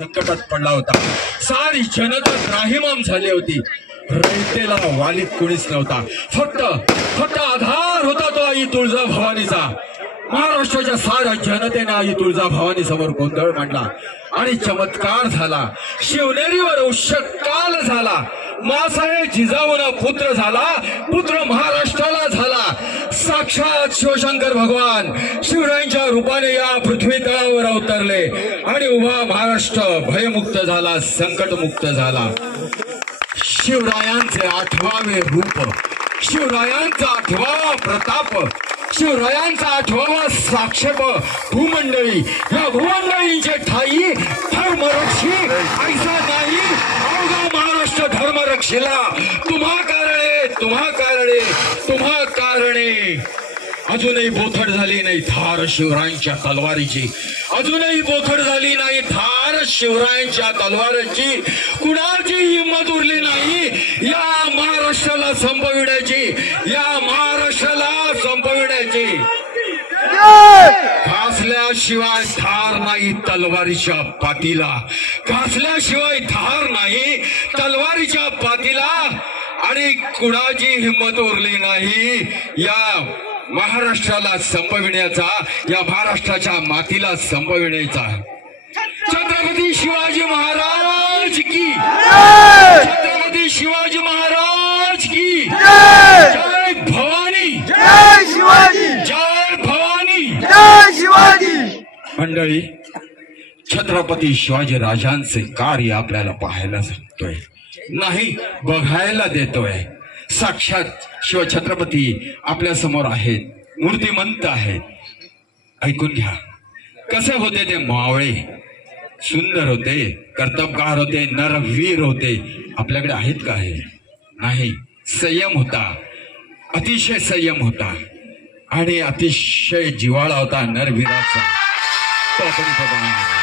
संकटात पडला होता। सारी जनता त्राहिमाम झाली होती। रयतेला वालीत कोणीच नव्हता। फक्त आधार होता तो आई तुळजाभवानीचा। महाराष्ट्राच्या साऱ्या जनतेने आई तुळजाभवानी समोर गोंधळ मांडला आणि चमत्कार झाला। शिवनेरीवर उषःकाल झाला। मासाहेब जिजाऊना पुत्र झाला, पुत्र महाराष्ट्राला झाला। साक्षात शिवशंकर भगवान शिवरायांच्या रूपाने या पृथ्वी तळावर अवतरले आणि उभा महाराष्ट्र भयमुक्त झाला, संकटमुक्त झाला। शिवरायांचे 8वावे रूप, शिवरायांचा 8वावा प्रताप, शिवरायांचा 8वावा साक्षेप भूमंडळी, या भूमंडळींचे ठाई धर्मरक्षी ऐसा नाही अवघा महाराष्ट्र धर्मरक्षीला। तुम्हा कारणे अजूनही बोथट झाली नाही धार शिवरायांच्या तलवारीची, अजूनही बोथट झाली नाही धार शिवरायांच्या तलवारीची। कुणाची हिंमत उरली नाही या महाराष्ट्राला संपविण्याची, या महाराष्ट्राला संपविण्याची। घासल्याशिवाय धार नाही तलवारीच्या पातीला, घासल्याशिवाय धार नाही तलवारीच्या पातीला। आणि कुणाची हिंमत उरली नाही या महाराष्ट्राला संपविण्याचा, या महाराष्ट्राच्या मातीला संपविण्याचा। छत्रपती शिवाजी महाराज की, छत्रपती शिवाजी महाराज की जय भवानी, जय शिवाजी, जय भवानी, जय शिवाजी। मंडळी, छत्रपती शिवाजी राजांचे कार्य आपल्याला पाहायला सांगतोय, नाही बघायला देतोय। साक्षात शिवछत्रपती आपल्या समोर आहेत, मूर्तिमंत आहेत। ऐकून घ्या, कसे होते ते मावळे, सुंदर होते, कर्तबगार होते, नरवीर होते। आपल्याकडे आहेत का? आहे नाही। संयम होता, अतिशय संयम होता आणि अतिशय जिव्हाळा होता नरवीराचा। तो आपण इथे बघा।